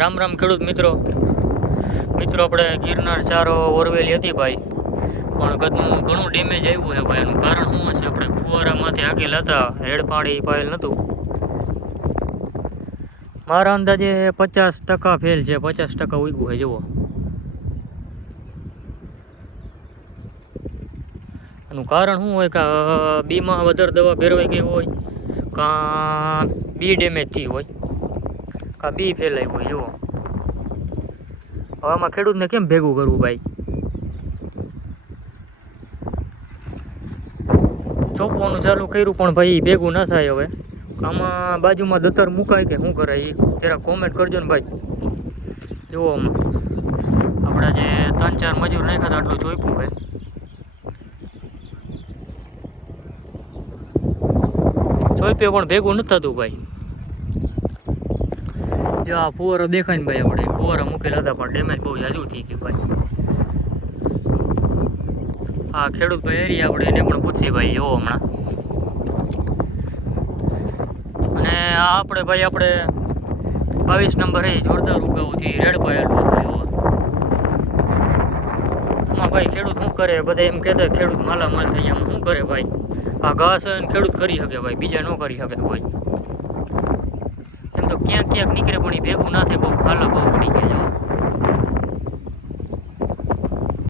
રામ રામ ખેડૂત મિત્રો આપણે ગિરનાર ચારો ઓરવેલી હતી ભાઈ, પણ ઘણું ડેમેજ આવ્યું છે ભાઈ. એનું કારણ શું હશે? આપણે ફુવારામાંથી આગળ હતા, રેડ પાણી પાયેલ નહોતું. મારા અંદાજે 50% ફેલ છે, 50% ઉગ્યું છે. જુઓ, એનું કારણ શું હોય? કે બીમાં વધારે દવા ભેરવાઈ ગઈ હોય, કાં બી ડેમેજ થઈ હોય, કાં બી ફેલાઈ હોય. જુઓ, હવે આમાં ખેડૂતને કેમ ભેગું કરવું ભાઈ? ચોપવાનું ચાલુ કર્યું પણ ભાઈ ભેગું ના થાય. હવે આમાં બાજુમાં દતર મુકાય કે શું કરે એ જરા કોમેન્ટ કરજો ને ભાઈ. જુઓ, આમાં આપણા જે 3-4 મજૂર નાખ્યા આટલું ચોપ્યું છે. ચોપ્યો પણ ભેગું નથી થતું ભાઈ. જો આ ફુવારો દેખાય ને ભાઈ, આપણે ફુવારા મૂકેલા હતા પણ ડેમેજ બહુ જાજુ થઈ ગયું ભાઈ. આ ખેડૂત ભાઈ એરિયા આપણે એને પણ પૂછીએ ભાઈ. એવો હમણાં અને આ આપણે 22 નંબર એ જોરદાર ઉગાવથી રેડ પાયેલું હતું. એમાં ભાઈ ખેડૂત શું કરે? બધા એમ કહેતા ખેડૂત માલામાલ થઈ જાય. શું કરે ભાઈ? આ ઘાસ ખેડૂત કરી શકે ભાઈ, બીજા ન કરી શકે ભાઈ. એમ તો ક્યાંક નીકળે પણ એ ભેગું ના થાય. બહુ ખાલા બહુ પડી ગયા.